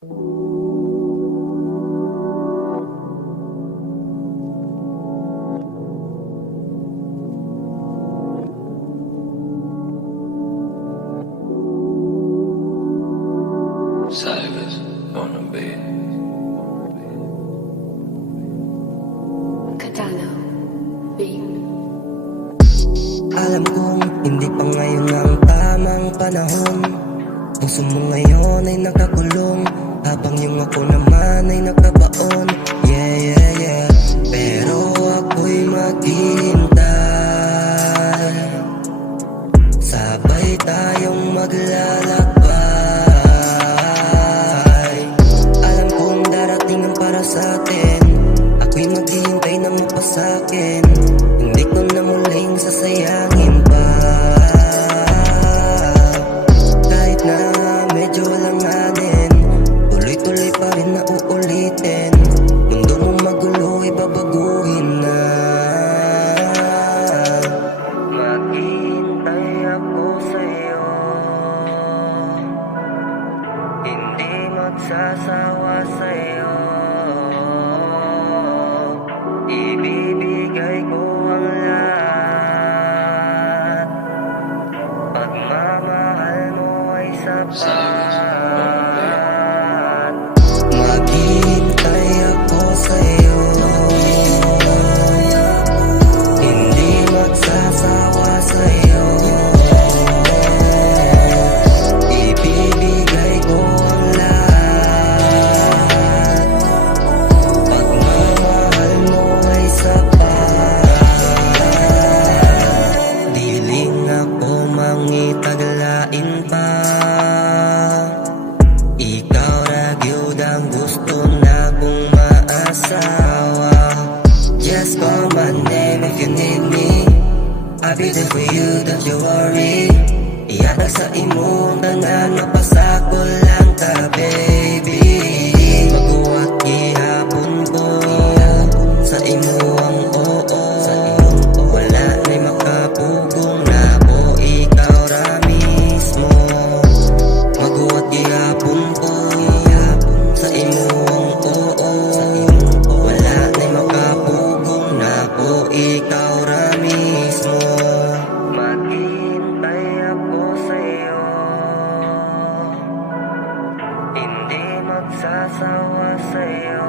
Silence on the bed. Katana, beat. Alam kong hindi pa ngayon ang tamang panahon. Puso mo ngayon ay nakakulong, habang yung ako naman ay nakabaon. Yeah, yeah, yeah. Pero ako'y maghihintay, sabay tayong maglalakbay. Alam kong darating ang para sa atin, ako'y maghihintay na mapasakin. Hindi ko na muling sasayangin pa, kahit na medyo alanganin. Tuloy-tuloy pa rin na uulitin. Mundo mo magulo, ibabaguhin na. Maghihintay ako sa'yo, hindi magsasawa sa'yo. Ibibigay ko ang lahat, pagmamahal mo ay sapat. Maghihintay ako sa'yo, hindi magsasawa sa'yo. Ibibigay ko ang lahat, pagmamahal mo ay sapat. Diling ako mangitaglain pa, ikaw ragyod ang gusto na kong maasawa. Just call my name if you need me, I'll be there for you, don't you worry. Iatag sa imo ang tanan, mapasako lang ka baby. Maguwat gihapon ko sa imo ang oo, wala na'y makapugong na ko, ikaw ra mismo. Maguwat gihapon ko sa imo ang oo, wala na'y makapugong na ko, ikaw ra mismo. Maghihintay ako sa'yo, hindi magsasawa sa'yo.